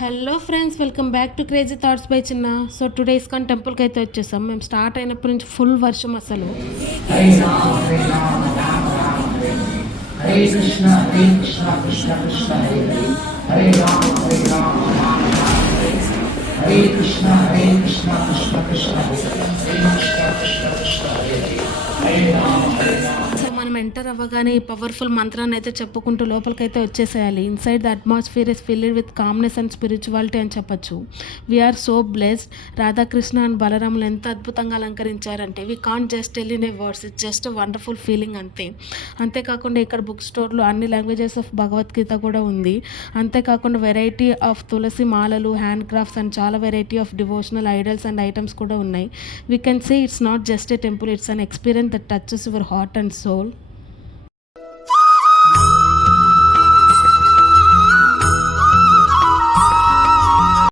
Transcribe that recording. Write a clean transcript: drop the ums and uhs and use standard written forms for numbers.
Hello friends, welcome back to crazy thoughts by చిన్న. So today ISKCON టెంపుల్కి అయితే వచ్చేసాం. మేము స్టార్ట్ అయినప్పటి నుంచి ఫుల్ వర్షం అసలు. హరే రామ హరే రామ రామ రామ హరే హరే కృష్ణ కృష్ణ కృష్ణ హరే హరే హరే రామ రామ రామ హరే హరే కృష్ణ కృష్ణ కృష్ణ హరే హరే కృష్ణ కృష్ణ హరే హరే రామ రామ. సో మనం ఎంటర్ అవ్వగానే ఈ పవర్ఫుల్ మంత్రాన్ని అయితే చెప్పుకుంటూ లోపలికైతే వచ్చేసేయాలి. Inside the atmosphere is filled with calmness and spirituality అని చెప్పొచ్చు. We are so blessed. Radhakrishna and బలరాములు ఎంత అద్భుతంగా అలంకరించారంటే we can't just tell in a words. It's just wonderful feeling అంతే. అంతేకాకుండా ఇక్కడ బుక్ స్టోర్లో అన్ని లాంగ్వేజెస్ ఆఫ్ భగవద్గీత కూడా ఉంది. అంతేకాకుండా వెరైటీ ఆఫ్ తులసి మాలలు, హ్యాండ్ క్రాఫ్ట్స్ అండ్ చాలా variety of devotional idols and items కూడా ఉన్నాయి. We can say it's not just a temple, it's an experience that touches your heart and soul.